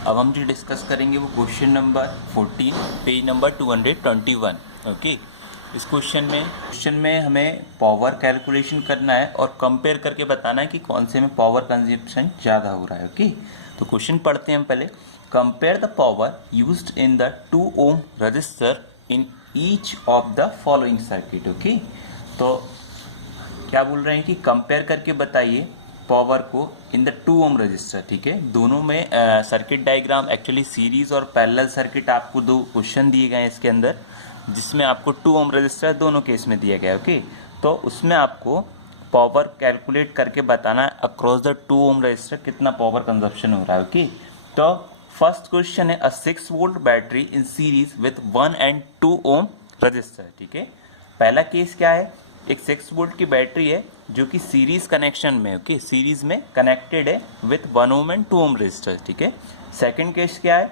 अब हम जो डिस्कस करेंगे वो question number 14 page number 221। Okay, इस क्वेश्चन में हमें पावर कैलकुलेशन करना है और कंपेयर करके बताना है कि कौन से में पावर कंजप्शन ज़्यादा हो रहा है। ओके, तो क्वेश्चन पढ़ते हैं हम पहले। Compare the power used in the 2 ohm resistor in each of the following circuit. Okay, तो क्या बोल रहे हैं कि कंपेयर करके बताइए पावर को इन द 2 ओम रजिस्टर। ठीक है, दोनों में सर्किट डायग्राम एक्चुअली सीरीज और पैरेलल सर्किट आपको दो क्वेश्चन दिए गए हैं इसके अंदर, जिसमें आपको 2 ओम रजिस्टर दोनों केस में दिया गया है। ओके, तो उसमें आपको पावर कैलकुलेट करके बताना है अक्रॉस द 2 ओम रजिस्टर कितना पावर कंजप्शन हो रहा है। ओके, तो फर्स्ट क्वेश्चन है a 6 volt battery in series with 1 and 2 ohm resistor. ठीक है, पहला केस क्या है, एक 6 वोल्ट की बैटरी है जो कि सीरीज कनेक्शन में, ओके, सीरीज में कनेक्टेड है with 1 ohm and 2 ohm resistor. ठीक है, सेकंड केस क्या है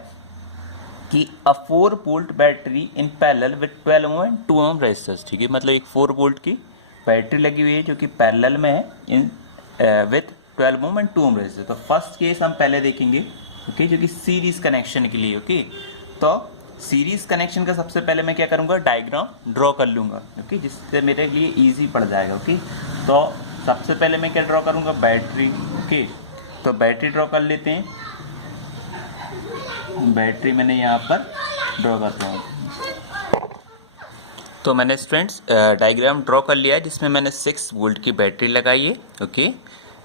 कि a 4 volt battery in parallel with 12 ohm and 2 ohm resistors. ठीक है, मतलब एक 4 वोल्ट की बैटरी लगी हुई है जो कि पैरेलल में है in with 12 ohm and 2 ohm resistor. तो फर्स्ट केस हम पहले देखेंगे, ओके, जो कि सीरीज कनेक्शन के लिए। ओके, तो सीरीज कनेक्शन का सबसे पहले मैं क्या करूंगा, डायग्राम ड्रॉ कर लूंगा, ओके, जिससे मेरे लिए इजी पड़ जाएगा। ओके, तो सबसे पहले मैं क्या ड्रॉ करूंगा, बैटरी। ओके, तो बैटरी ड्रॉ कर लेते हैं। बैटरी मैंने यहाँ पर ड्रॉ करता हूँ। तो मैंने स्टूडेंट्स डायग्राम ड्रॉ कर लिया है जिसमें मैंने 6 वोल्ट की बैटरी लगाई है। ओके,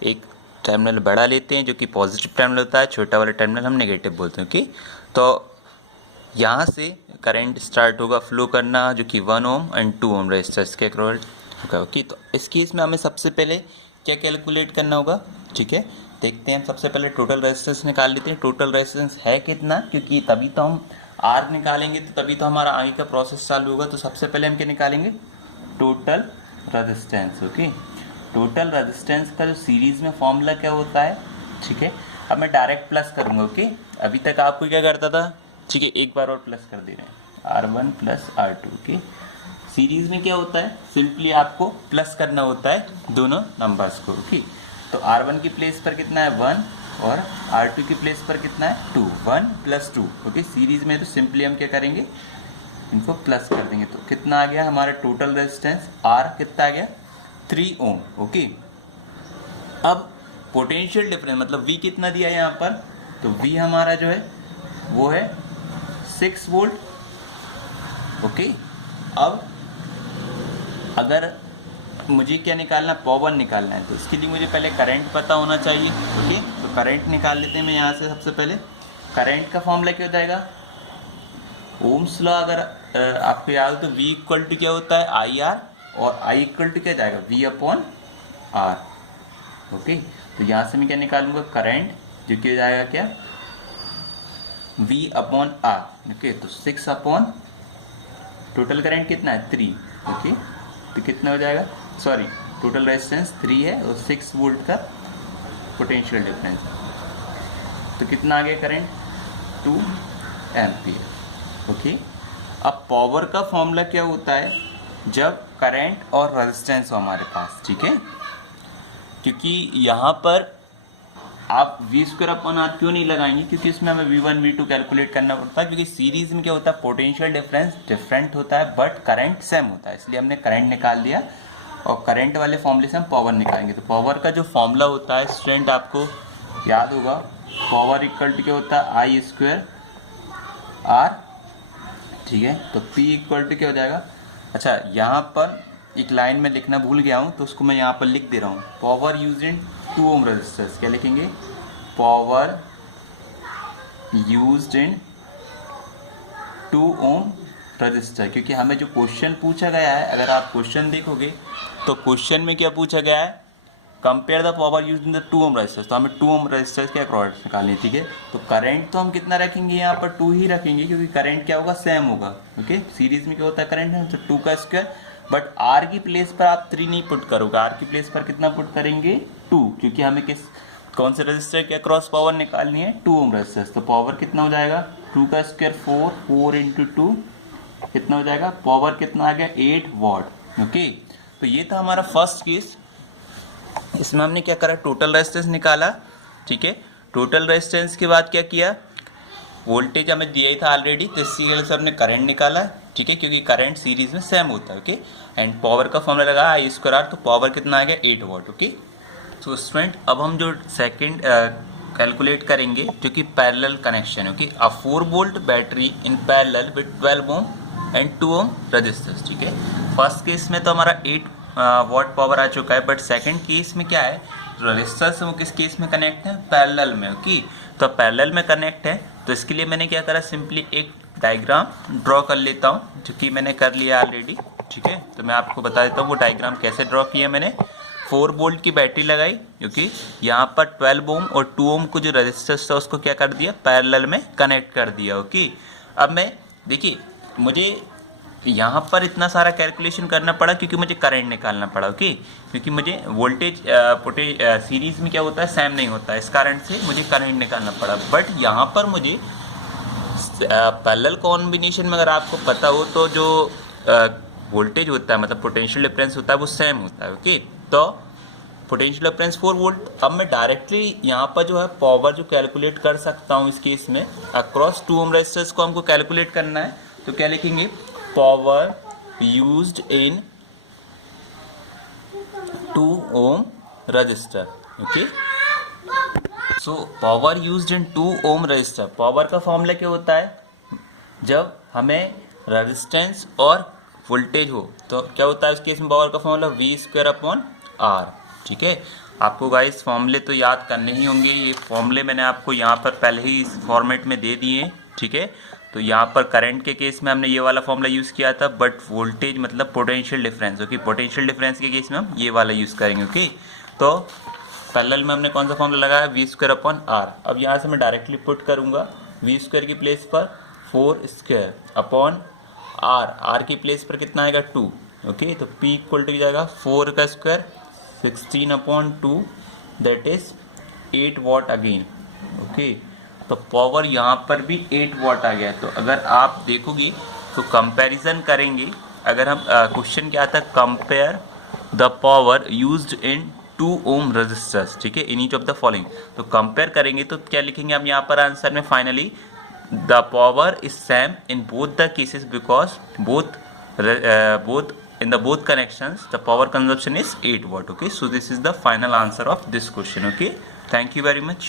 एक टर्मिनल बड़ा लेते हैं जो कि पॉजिटिव टर्मिनल होता है, छोटा वाला टर्मिनल हम नेगेटिव बोलते हैं। ओके, तो यहाँ से करंट स्टार्ट होगा फ्लो करना जो कि 1 ओम एंड 2 ओम रेजिस्टर्स के अक्रॉस होगा। ओके, तो इस केस में हमें सबसे पहले क्या कैलकुलेट करना होगा। ठीक है, देखते हैं, सबसे पहले टोटल रेजिस्टेंस निकाल लेते हैं। टोटल रेजिस्टेंस है कितना, क्योंकि तभी तो हम आर निकालेंगे, तो तभी तो हमारा आगे का प्रोसेस चालू होगा। तो सबसे पहले हम क्या निकालेंगे, total resistance. Okay, total resistance का जो सीरीज में फॉर्मूला क्या होता है। ठीक है, अब मैं डायरेक्ट प्लस करूँगा। ओके, अभी तक आपको क्या करता था, ठीक है, एक बार और प्लस कर दे रहे हैं, R1 plus R2। Okay, series में क्या होता है, सिंपली आपको प्लस करना होता है दोनों नंबर्स को। ओके, तो R1 की प्लेस पर कितना है 1 और R2 की प्लेस पर कितना है 2, 1 प्लस 2। ओके, सीरीज में तो सिंपली हम क्या करेंगे, इनको प्लस कर देंगे। तो कितना आ गया हमारा टोटल रेजिस्टेंस, R कितना आ गया 3 ओम। ओके, अब पोटेंशियल डिफरेंस मतलब V कितना दिया है यहाँ पर, तो V हमारा जो है वो है 6 वोल्ट। ओके, अब अगर मुझे क्या निकालना, पावर निकालना है, तो इसके लिए मुझे पहले करंट पता होना चाहिए। ओके, तो करंट निकाल लेते हैं। मैं यहाँ से सबसे पहले करंट का फॉर्मूला क्या हो जाएगा, ओम्स लॉ अगर आपको याद हो तो V इक्वल टू क्या होता है IR, और I इक्वल टू क्या जाएगा V अपॉन R। ओके, तो यहाँ से मैं क्या निकालूंगा, करंट जो कि हो जाएगा क्या V अपॉन R। ओके, तो 6 अपॉन टोटल करंट कितना है 3। ओके, तो कितना हो जाएगा, सॉरी, टोटल रेजिस्टेंस 3 है और 6 वोल्ट का पोटेंशियल डिफरेंस, तो कितना आ गया करंट 2 एम्पियर। ओके, अब पावर का फॉर्मूला क्या होता है, जब करंट और रेजिस्टेंस हो हमारे पास। ठीक है, क्योंकि यहाँ पर आप V² अपॉन R क्यों नहीं लगाएंगे, क्योंकि इसमें हमें V1 V2 कैलकुलेट करना पड़ता है, क्योंकि सीरीज में क्या होता है, पोटेंशियल डिफरेंस डिफरेंट होता है बट करंट सेम होता है, इसलिए हमने करंट निकाल दिया और करंट वाले फॉर्मूले से हम पावर निकालेंगे। तो पावर का जो फॉर्मूला होता है स्टूडेंट आपको याद होगा, पावर इक्वल टू क्या होता है I² R। ठीक है, तो P इक्वल टू क्या हो जाएगा, अच्छा यहाँ पर एक लाइन में लिखना भूल गया हूँ तो उसको मैं यहाँ पर लिख दे रहा हूँ, power used in 2 ohm resistors. क्या लिखेंगे, power used in 2 ohm resistor, क्योंकि हमें जो क्वेश्चन पूछा गया है, अगर आप क्वेश्चन देखोगे तो क्वेश्चन में क्या पूछा गया है, compare the power used in the 2 ohm resistors. तो हमें 2 ओम रजिस्टर्स के अक्रॉस निकालनी है। ठीक है, तो करंट तो हम कितना रखेंगे, यहाँ पर 2 ही रखेंगे, क्योंकि करंट क्या होगा, सेम होगा। ओके, सीरीज में क्या होता है करंट है तो 2 का स्क्वायर, बट R की प्लेस पर आप 3 नहीं पुट करोगे, R की प्लेस पर कितना पुट करेंगे 2, क्योंकि हमें कौन से रजिस्टर के अक्रॉस पावर निकालनी है, 2 ओम रजिस्टर। तो पावर कितना हो जाएगा, 2 का स्क्वायर 4, 4 इंटू 2 कितना हो जाएगा, पावर कितना आ गया 8 वॉट। ओके, तो ये था हमारा फर्स्ट केस। इसमें हमने क्या करा, टोटल रेजिस्टेंस निकाला। ठीक है, टोटल रेजिस्टेंस के बाद क्या किया, वोल्टेज हमें दिया ही था ऑलरेडी, तो इसी के लिए से हमने करंट निकाला, ठीक है, क्योंकि करंट सीरीज में सेम होता है, ओके। एंड पावर का फॉर्मूला लगा आई स्क्वायर आर, तो पावर कितना आ गया 8 वाट, ओके। तो स्टूडेंट अब हम जो सेकंड कैलकुलेट करेंगे जो कि parallel connection, okay, a 4 volt battery in parallel with 12 ohm and 2 ohm resistors, ठीक है। फर्स्ट केस में तो हमारा 8 वाट पावर आ चुका है, बट सेकंड केस में क्या है, रजिस्टर्स वो किस केस में कनेक्ट है, पैरेलल में, ओके। तो पैरेलल में कनेक्ट है, तो इसके लिए मैंने क्या करा, सिंपली एक डायग्राम ड्रॉ कर लेता हूँ, जो कि मैंने कर लिया ऑलरेडी, ठीक है। तो मैं आपको बता देता हूँ वो डायग्राम कैसे ड्रॉ किया मैंने। 4 वोल्ट की बैटरी लगाई, क्योंकि यहाँ पर 12 ओम और 2 ओम को जो रजिस्टर्स था उसको क्या कर दिया, पैरेलल में कनेक्ट कर दिया, ओके। अब मैं देखिए मुझे यहाँ पर इतना सारा कैलकुलेशन करना पड़ा क्योंकि मुझे करंट निकालना पड़ा, ओके, क्योंकि मुझे वोल्टेज सीरीज में क्या होता है, सेम नहीं होता है, इस कारण से मुझे करंट निकालना पड़ा। बट यहाँ पर मुझे पैरेलल कॉम्बिनेशन में अगर आपको पता हो तो जो वोल्टेज होता है, मतलब पोटेंशियल डिफरेंस होता है, वो सेम होता है, ओके। तो पोटेंशियल डिफरेंस 4 वोल्ट। अब मैं डायरेक्टली यहाँ पर जो है पावर जो कैलकुलेट कर सकता हूँ इस केस में, अक्रॉस 2 ओम रेजिस्टर्स को हमको कैलकुलेट करना है, तो क्या लिखेंगे, power used in 2 ohm resistor, okay. So power used in 2 ohm resistor, power का फॉर्मूला क्या होता है, जब हमें रेजिस्टेंस और वोल्टेज हो तो क्या होता है, इस केस में पावर का formula V square upon R, ठीक है। आपको गाइस फॉर्मूले तो याद करने ही होंगे, ये फॉर्मूले मैंने आपको यहाँ पर पहले ही इस फॉर्मेट में दे दिए, ठीक है। तो यहाँ पर करंट के केस में हमने ये वाला फॉर्मूला यूज़ किया था, बट वोल्टेज मतलब potential difference, okay, potential difference के केस में हम ये वाला यूज़ करेंगे, ओके। तो पैरेलल में हमने कौन सा फॉर्मूला लगाया, वी स्क्वायर अपॉन आर। अब यहाँ से मैं डायरेक्टली पुट करूँगा, वी स्क्वायर की प्लेस पर 4 स्क्वायर अपॉन आर की प्लेस पर कितना आएगा 2, ओके। तो पी इक्वल टू जाएगा 4 का square 16 upon 2, that is 8 watt again, okay. तो पावर यहाँ पर भी 8 वाट आ गया। तो अगर आप देखोगे तो कंपैरिजन करेंगे, अगर हम क्वेश्चन क्या था, compare the power used in 2 ohm resistors, ठीक है, in each of the following. तो कंपेयर करेंगे तो क्या लिखेंगे हम यहाँ पर आंसर में, finally the power is same in both the cases because both in the both connections the power consumption is 8 watt, okay. So this is the final answer of this question, okay. Thank you very much.